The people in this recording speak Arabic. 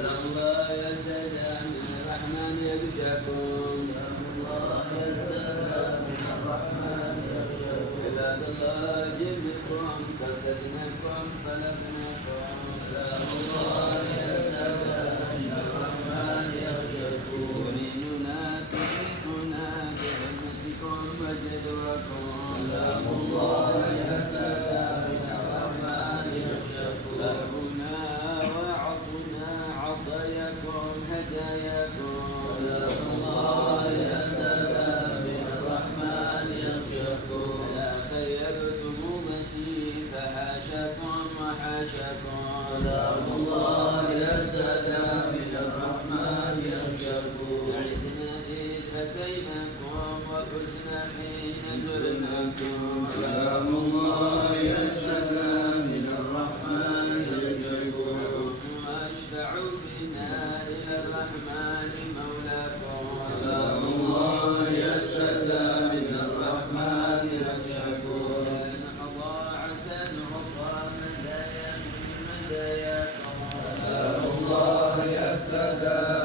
سلام الله يا سلام من الرحمن يغشاكم. سلام الله يا سلام من الرحمن يغشاكم. عباد الله جئناكم قصدناكم طلبناكم. سلام الله يا سلام من الرحمن يغشاكم. يميننا تحيطنا برحمتكم وجدواكم. سلام الله يا سلام من الرحمن يغشاكم. ربنا وعطنا عطاياكم هداياكم. سلام الله يا سلام من الرحمن يغشاكم. لا خيرتم أمتي فحاشاكم وحاشاكم. سلام الله يا سلام من الرحمن يغشاكم. سعدنا إذ أتيناكم وفزنا حين زرناكم. سلام الله يا سلام من الرحمن يغشاكم. واشفعوا فينا إلى الرحمن مولاكم. سلام الله يا سلام من الرحمن يغشاكم. نحظى عسى نعطى مدايا من مداياكم. سلام الله يا سلام